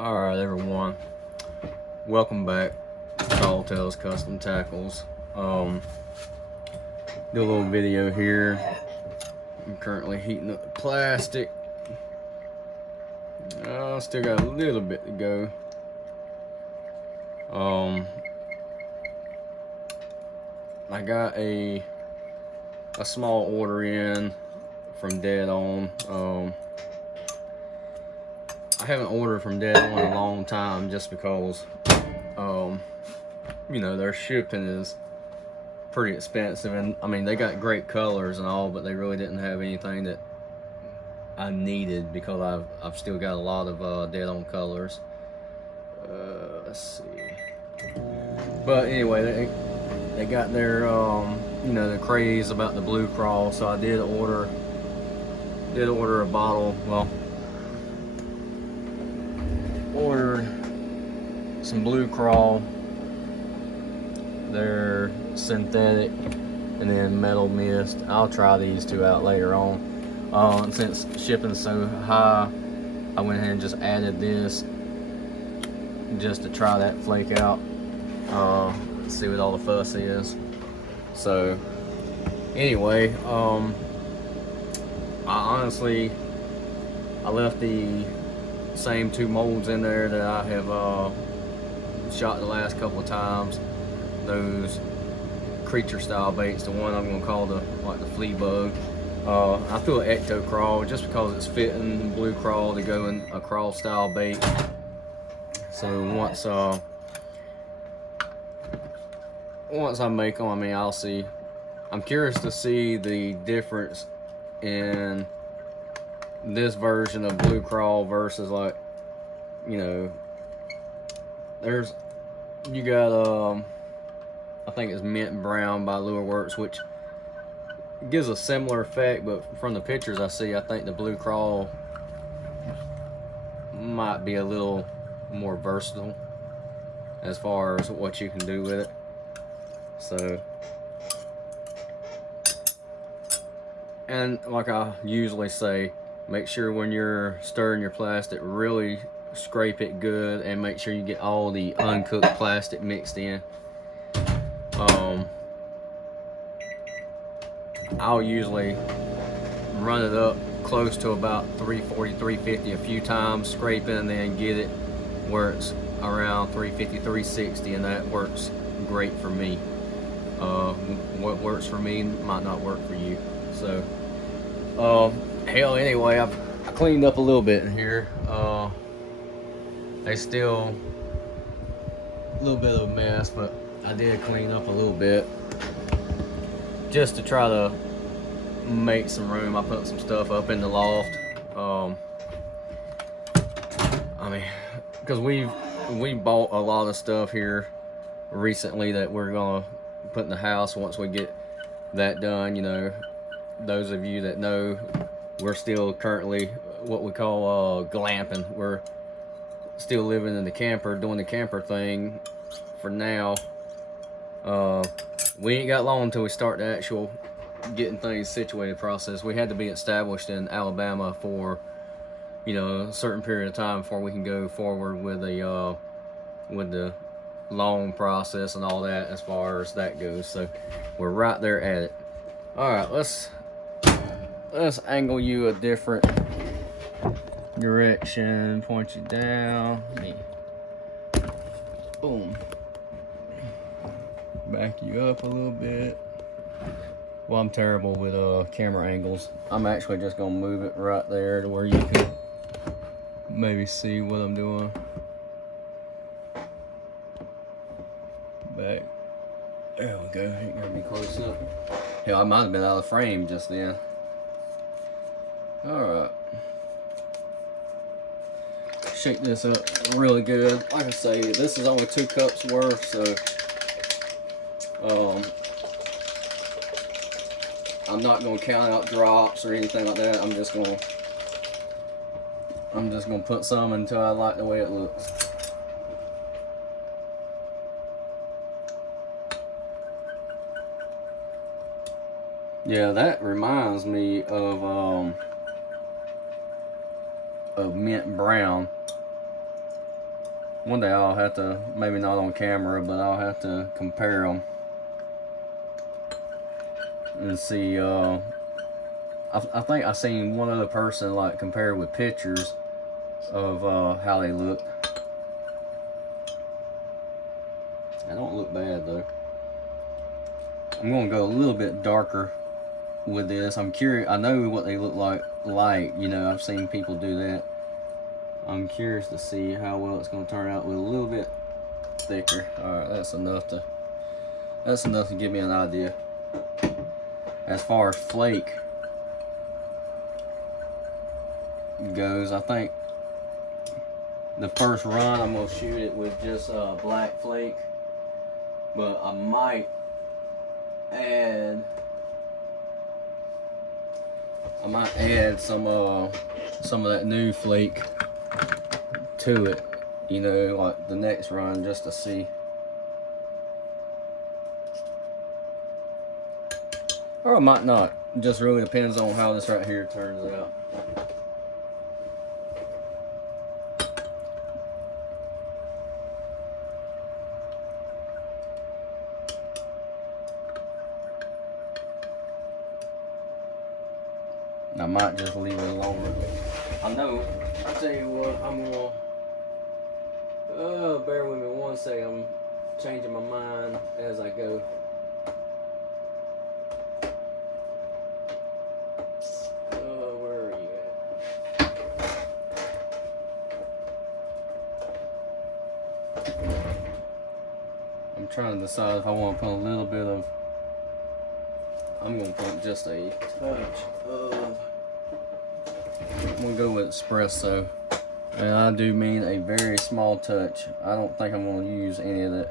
Alright everyone, welcome back to Tall Tales Custom Tackles. Do a little video here. I'm currently heating up the plastic. Still got a little bit to go. I got a small order in from Dead On. I haven't ordered from Dead On in a long time just because, you know, their shipping is pretty expensive, and I mean they got great colors and all, but they really didn't have anything that I needed because I've still got a lot of Dead On colors. Let's see. But anyway, they got their you know, the craze about the blue craw, so I did order a bottle. Well, ordered some blue craw. They're synthetic, and then metal mist. I'll try these two out later on. Since shipping's so high, I went ahead and just added this just to try that flake out. See what all the fuss is. So anyway, I honestly left the same two molds in there that I have shot the last couple of times. Those creature style baits. The one I'm gonna call the flea bug. I threw an ecto craw just because it's fitting blue craw to go in a craw style bait. So once I make them, I mean, I'll see. I'm curious to see the difference in this version of blue craw versus, like, you know, you got I think it's mint brown by Lure Works, which gives a similar effect, but from the pictures I see, I think the blue craw might be a little more versatile as far as what you can do with it. So, and like I usually say, make sure when you're stirring your plastic, really scrape it good and make sure you get all the uncooked plastic mixed in. I'll usually run it up close to about 340, 350 a few times, scrape it, and then get it where it's around 350, 360, and that works great for me. What works for me might not work for you. So, hell, anyway, I cleaned up a little bit in here. They still a little bit of a mess, but I did clean up a little bit just to try to make some room. I put some stuff up in the loft. I mean, because we bought a lot of stuff here recently that we're gonna put in the house once we get that done. You know, those of you that know, we're still currently what we call glamping. We're still living in the camper, doing the camper thing for now. We ain't got long until we start the actual getting things situated process. We had to be established in Alabama for, you know, a certain period of time before we can go forward with the loan process and all that as far as that goes. So we're right there at it. All right, let's angle you a different direction, point you down. Boom. Back you up a little bit. Well, I'm terrible with camera angles. I'm actually just gonna move it right there to where you can maybe see what I'm doing. Back. There we go. Ain't gonna be close up. Hell, I might have been out of frame just then. Alright. Shake this up really good. Like I say, this is only 2 cups worth, so I'm not gonna count out drops or anything like that. I'm just gonna put some until I like the way it looks. Yeah, that reminds me of mint brown. One day I'll have to, maybe not on camera, but I'll have to compare them and see. I think I seen one other person like compare with pictures of how they look. They don't look bad though. I'm gonna go a little bit darker with this. I'm curious. I know what they look like light. You know, I've seen people do that. I'm curious to see how well it's gonna turn out with a little bit thicker. All right, that's enough to give me an idea. As far as flake goes, I think the first run I'm gonna shoot it with just black flake, but I might add some of that new flake to it, you know, like the next run, just to see. Or I might not. It just really depends on how this right here turns out. I might just leave it alone. I know. I tell you what, I'm gonna bear with me one second. I'm changing my mind as I go. Where are you at? I'm trying to decide if I want to put a little bit of. I'm gonna put just a touch of. I'm gonna go with espresso, and I do mean a very small touch. I don't think I'm gonna use any of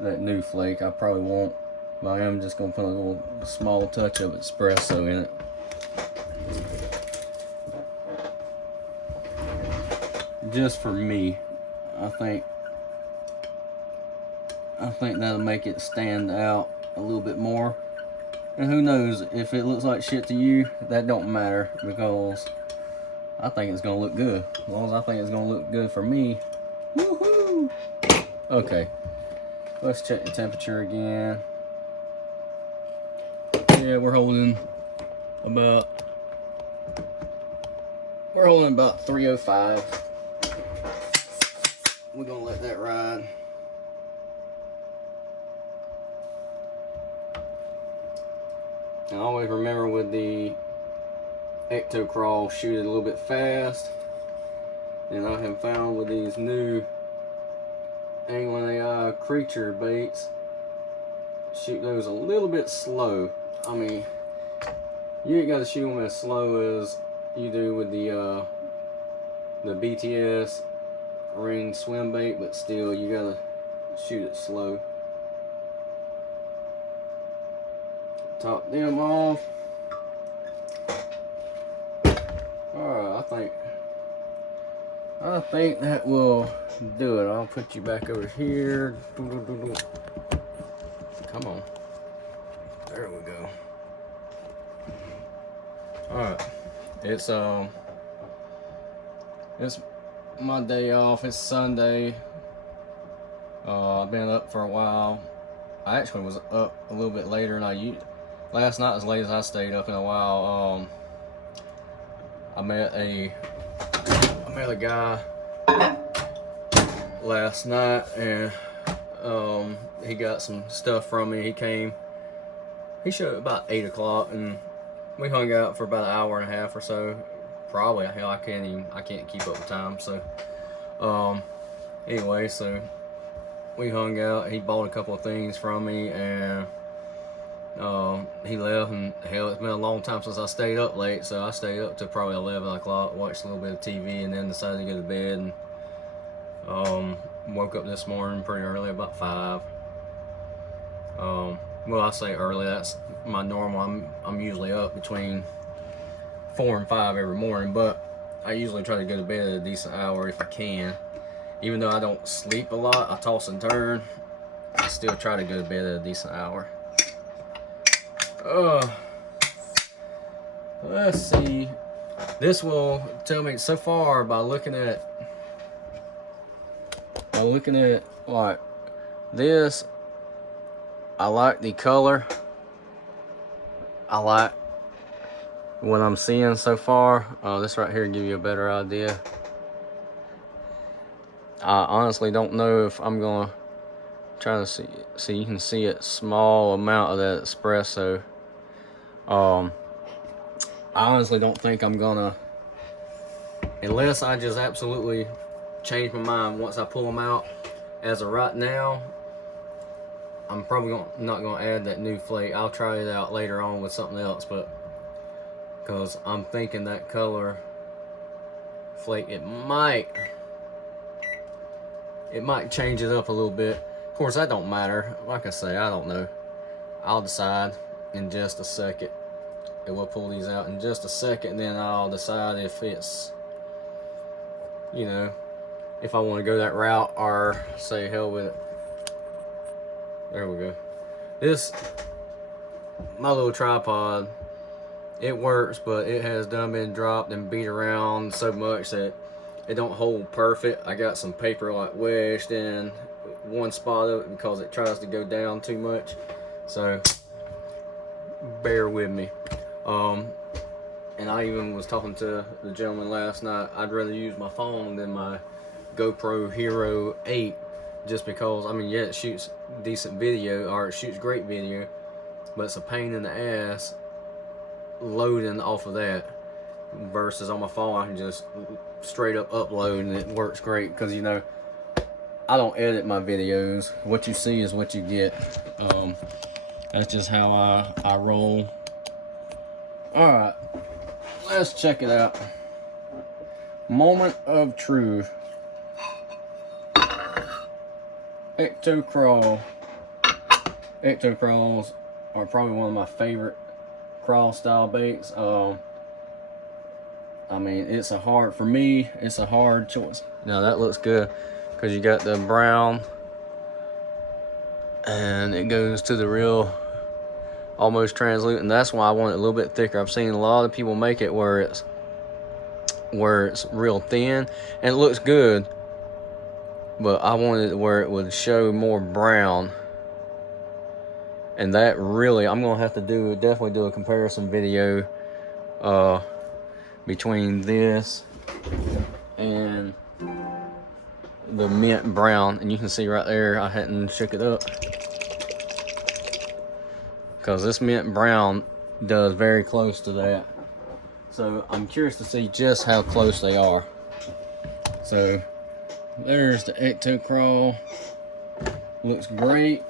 that new flake. I probably won't, but I am just gonna put a little small touch of espresso in it. Just for me, I think that'll make it stand out a little bit more. And who knows, if it looks like shit to you, that don't matter, because I think it's gonna look good. As long as I think it's gonna look good for me. Woohoo! Okay, let's check the temperature again. Yeah, we're holding about 305. We're gonna let that ride. And always remember with the Craws, shoot it a little bit fast. And I have found with these new angling AI creature baits, shoot those a little bit slow. I mean, you ain't got to shoot them as slow as you do with the BTS ring swim bait, but still you gotta shoot it slow. Top them off. Alright, I think that will do it. I'll put you back over here. Come on. There we go. Alright. It's my day off. It's Sunday. I've been up for a while. I actually was up a little bit later than I used. Last night, as late as I stayed up in a while. I met a guy last night, and he got some stuff from me. He showed up about 8 o'clock, and we hung out for about an hour and a half or so. Probably, hell, I can't keep up with time. So, anyway, so we hung out. He bought a couple of things from me, and he left, and hell, it's been a long time since I stayed up late, so I stayed up till probably 11 o'clock, watched a little bit of TV, and then decided to go to bed, and woke up this morning pretty early, about 5. Well, I say early, that's my normal. I'm usually up between 4 and 5 every morning, but I usually try to go to bed at a decent hour if I can. Even though I don't sleep a lot, I toss and turn, I still try to go to bed at a decent hour. Let's see. This will tell me so far by looking at So looking at like this, I like the color. I like what I'm seeing so far. This right here give you a better idea. I honestly don't know if I'm gonna try to see you can see a small amount of that espresso. I honestly don't think I'm gonna, unless I just absolutely change my mind once I pull them out. As of right now, I'm probably not gonna add that new flake. I'll try it out later on with something else, but because I'm thinking that color flake, it might change it up a little bit. Of course, that don't matter. Like I say, I don't know. I'll decide in just a second. And we'll pull these out in just a second, and then I'll decide if it's, you know, if I want to go that route or say hell with it. There we go. This, my little tripod, it works, but it has done been dropped and beat around so much that it don't hold perfect. I got some paper like wedged in one spot of it because it tries to go down too much. So bear with me. And I even was talking to the gentleman last night. I'd rather use my phone than my GoPro Hero 8, just because, I mean, yeah, it shoots decent video, or it shoots great video, but it's a pain in the ass loading off of that, versus on my phone I can just straight up upload and it works great. Because, you know, I don't edit my videos. What you see is what you get. That's just how I roll. Alright, let's check it out. Moment of truth. Craw. Craws are probably one of my favorite crawl style baits. I mean, it's a hard, for me, it's a hard choice. Now that looks good, because you got the brown, and it goes to the real, almost translucent. And that's why I want it a little bit thicker. I've seen a lot of people make it where it's real thin, and it looks good, but I wanted it where it would show more brown. And that really, I'm gonna have to definitely do a comparison video between this and the mint brown. And you can see right there, I hadn't shook it up, because this mint brown does very close to that. So I'm curious to see just how close they are. So there's the Ecto Craw. Looks great.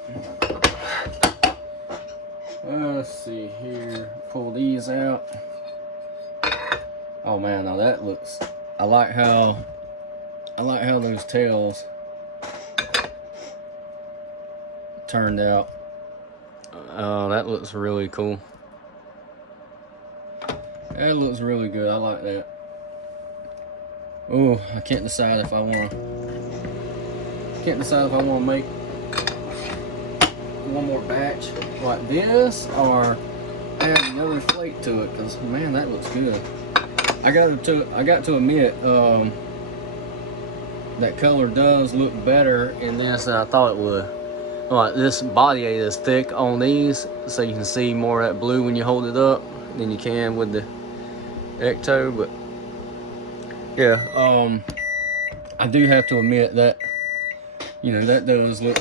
Let's see here. Pull these out. Oh man, now that looks, I like how those tails turned out. That looks really cool. That looks really good. I like that. Oh, I can't decide if I want to make one more batch like this or add another flake to it, because man, that looks good. I got to admit, that color does look better in this than I thought it would. Like, this body is thick on these, so you can see more of that blue when you hold it up than you can with the Ecto. But yeah, I do have to admit that, you know, that does look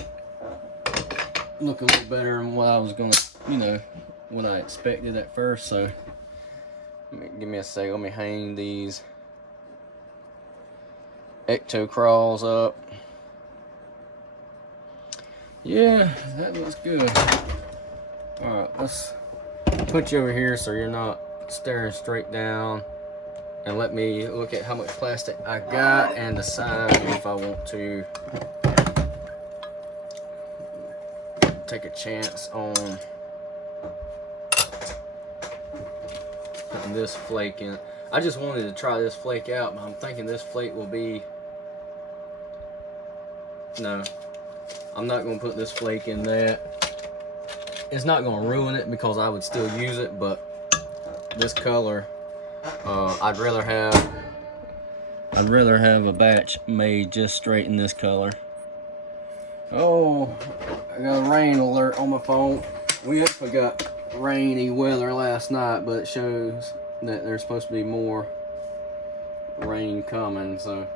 a little better than what I was gonna, you know, what I expected at first. So give me a sec, let me hang these Ecto Craws up. Yeah, that looks good. Alright, let's put you over here so you're not staring straight down, and let me look at how much plastic I got and decide if I want to take a chance on putting this flake in. I just wanted to try this flake out, but I'm thinking this flake will be, no, I'm not going to put this flake in that. It's not going to ruin it because I would still use it, but this color, I'd rather have a batch made just straight in this color. Oh, I got a rain alert on my phone. We actually got rainy weather last night, but it shows that there's supposed to be more rain coming, so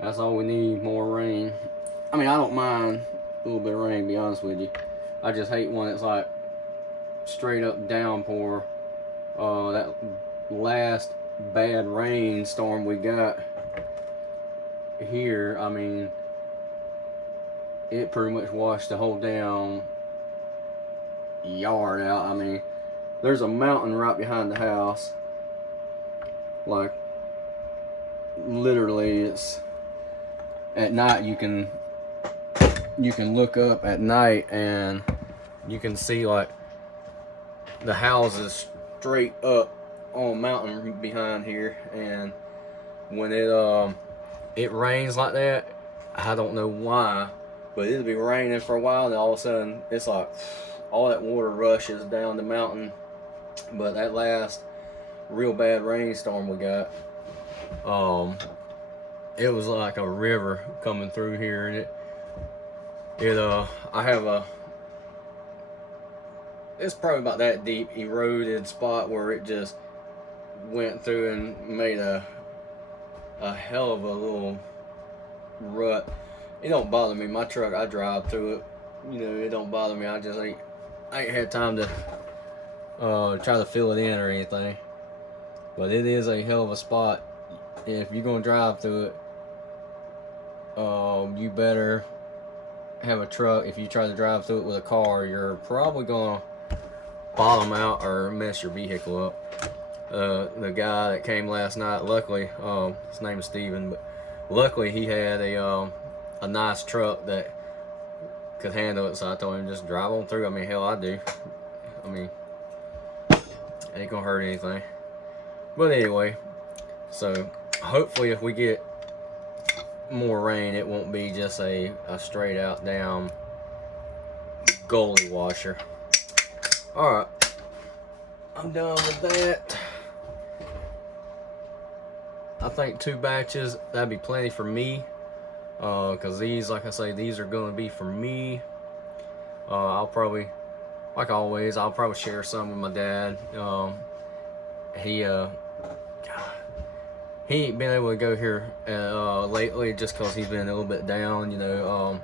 that's all we need, more rain. I mean, I don't mind a little bit of rain, to be honest with you. I just hate when it's like straight up downpour. That last bad rainstorm we got here, I mean, it pretty much washed the whole damn yard out. I mean, there's a mountain right behind the house. Like, literally, it's at night you can look up at night and you can see like the houses straight up on a mountain behind here. And when it rains like that, I don't know why, but it'll be raining for a while and all of a sudden it's like all that water rushes down the mountain. But that last real bad rainstorm we got, it was like a river coming through here, and I have it's probably about that deep eroded spot where it just went through and made a hell of a little rut. It don't bother me. My truck, I drive through it. You know, it don't bother me. I just ain't had time to try to fill it in or anything. But it is a hell of a spot. If you're gonna drive through it, you better have a truck. If you try to drive through it with a car, you're probably gonna bottom out or mess your vehicle up. The guy that came last night, luckily, his name is Steven, but luckily he had a nice truck that could handle it, so I told him just drive on through. I mean, hell, I do. I mean, it ain't gonna hurt anything. But anyway, so hopefully if we get more rain, it won't be just a straight out down gully washer. Alright, I'm done with that. I think 2 batches, that'd be plenty for me. Because these, like I say, these are going to be for me. I'll probably, like always, I'll probably share some with my dad. He ain't been able to go here lately just because he's been a little bit down. You know,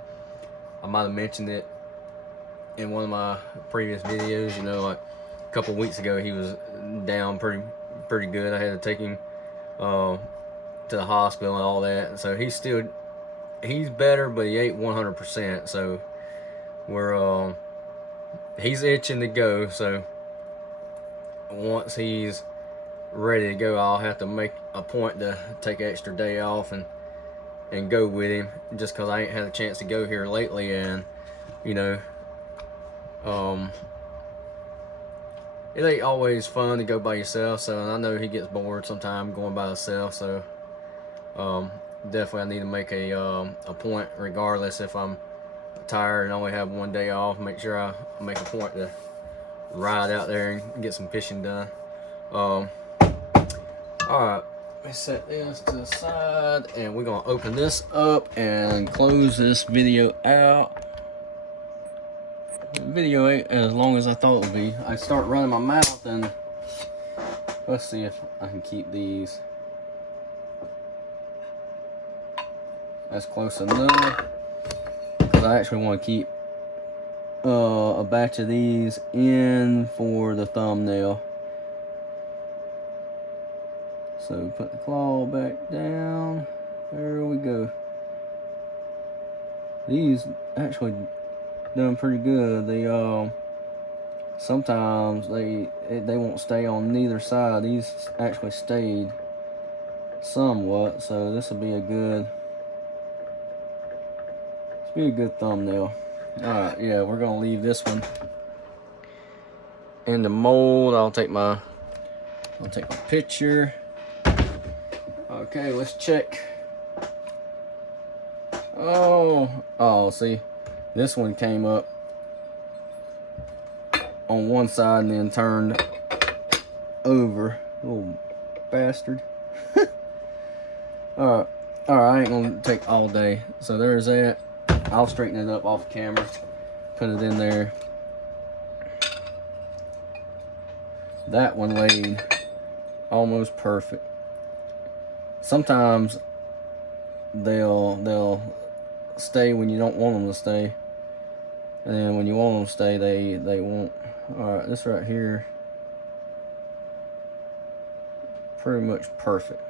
I might have mentioned it in one of my previous videos. You know, like a couple weeks ago, he was down pretty good. I had to take him to the hospital and all that. And so he's better, but he ain't 100%. So he's itching to go. So once he's ready to go, I'll have to make a point to take an extra day off and go with him, just because I ain't had a chance to go here lately. And you know, it ain't always fun to go by yourself, so I know he gets bored sometimes going by himself. So definitely I need to make a point, regardless if I'm tired and only have 1 day off. Make sure I make a point to ride out there and get some fishing done. Alright, let me set this to the side, and we're gonna open this up and close this video out. The video ain't as long as I thought it would be. I start running my mouth, and let's see if I can keep these. That's close enough, because I actually want to keep a batch of these in for the thumbnail. So put the claw back down. There we go. These actually done pretty good. They sometimes they won't stay on neither side. These actually stayed somewhat, so this will be a good thumbnail. Alright, yeah, we're gonna leave this one in the mold. I'll take my picture. Okay, let's check. Oh, see, this one came up on one side and then turned over. Little bastard. Alright, Alright, I ain't gonna take all day. So there's that. I'll straighten it up off camera. Put it in there. That one laid almost perfect. Sometimes they'll stay when you don't want them to stay, and then when you want them to stay, they won't. All right, this right here, pretty much perfect.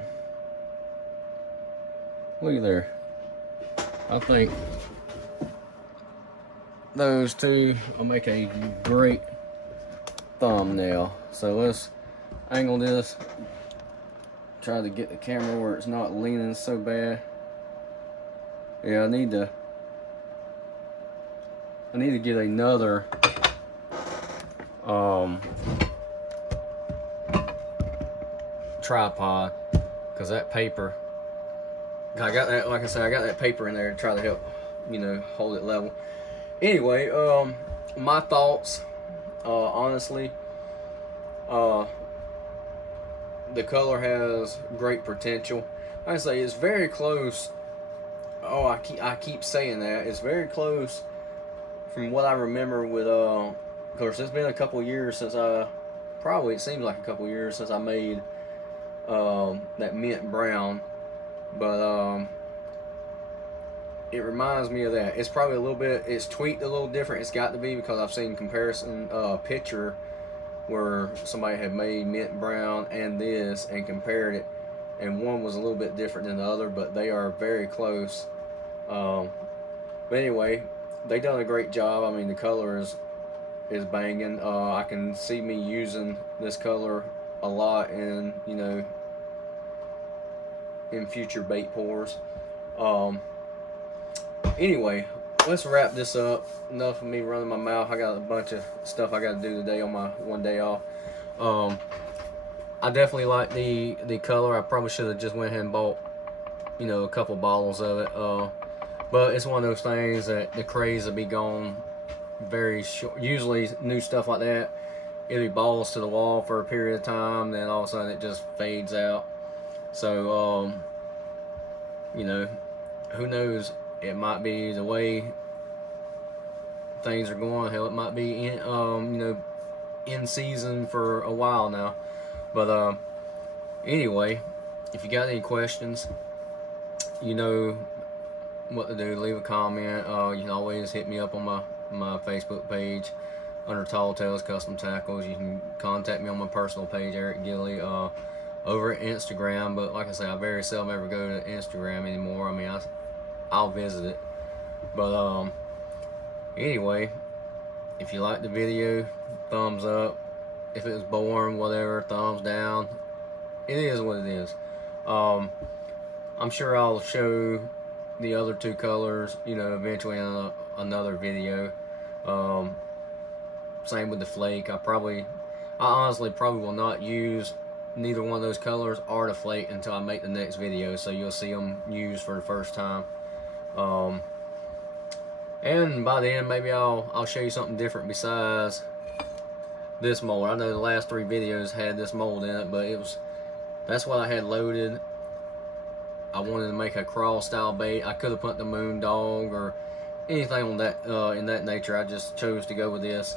Look at there. I think those two will make a great thumbnail. So let's angle this. Try to get the camera where it's not leaning so bad. Yeah, I need to get another tripod, because that paper, I got that, like I said, I got that paper in there to try to help, you know, hold it level. Anyway, my thoughts, honestly, the color has great potential. Like I say, it's very close. Oh, I keep saying that. It's very close from what I remember with, of course, it's been a couple years since probably it seems like a couple years since I made that mint brown. But it reminds me of that. It's probably a little bit, it's tweaked a little different. It's got to be, because I've seen comparison picture where somebody had made mint brown and this and compared it, and one was a little bit different than the other, but they are very close. But anyway, they done a great job. I mean, the color is banging. I can see me using this color a lot in, you know, in future bait pours. Anyway, let's wrap this up. Enough of me running my mouth. I got a bunch of stuff I got to do today on my one day off. I definitely like the color. I probably should have just went ahead and bought, you know, a couple bottles of it. But it's one of those things that the craze will be gone very short. Usually new stuff like that, it'll be balls to the wall for a period of time, then all of a sudden it just fades out. So you know, who knows? It might be the way things are going. Hell, it might be in, you know, in season for a while now. But anyway, if you got any questions, you know what to do. Leave a comment. You can always hit me up on my Facebook page under Tall Tales Custom Tackles. You can contact me on my personal page, Eric Gilly, over at Instagram. But like I say, I very seldom ever go to Instagram anymore. I mean, I'll visit it. But anyway, if you like the video, thumbs up. If it was boring, whatever, thumbs down. It is what it is. I'm sure I'll show the other two colors, you know, eventually in another video. Same with the flake. I honestly probably will not use neither one of those colors or the flake until I make the next video, so you'll see them used for the first time. And by then maybe I'll show you something different besides this mold. I know the last 3 videos had this mold in it, but that's what I had loaded. I wanted to make a crawl style bait. I could have put the moon dog or anything on that in that nature. I just chose to go with this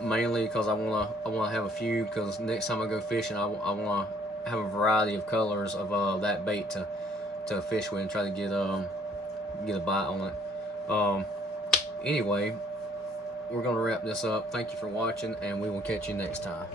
mainly because I wanna have a few, because next time I go fishing I wanna have a variety of colors of that bait to fish with and try to get a bite on it. Anyway, we're gonna wrap this up. Thank you for watching, and we will catch you next time.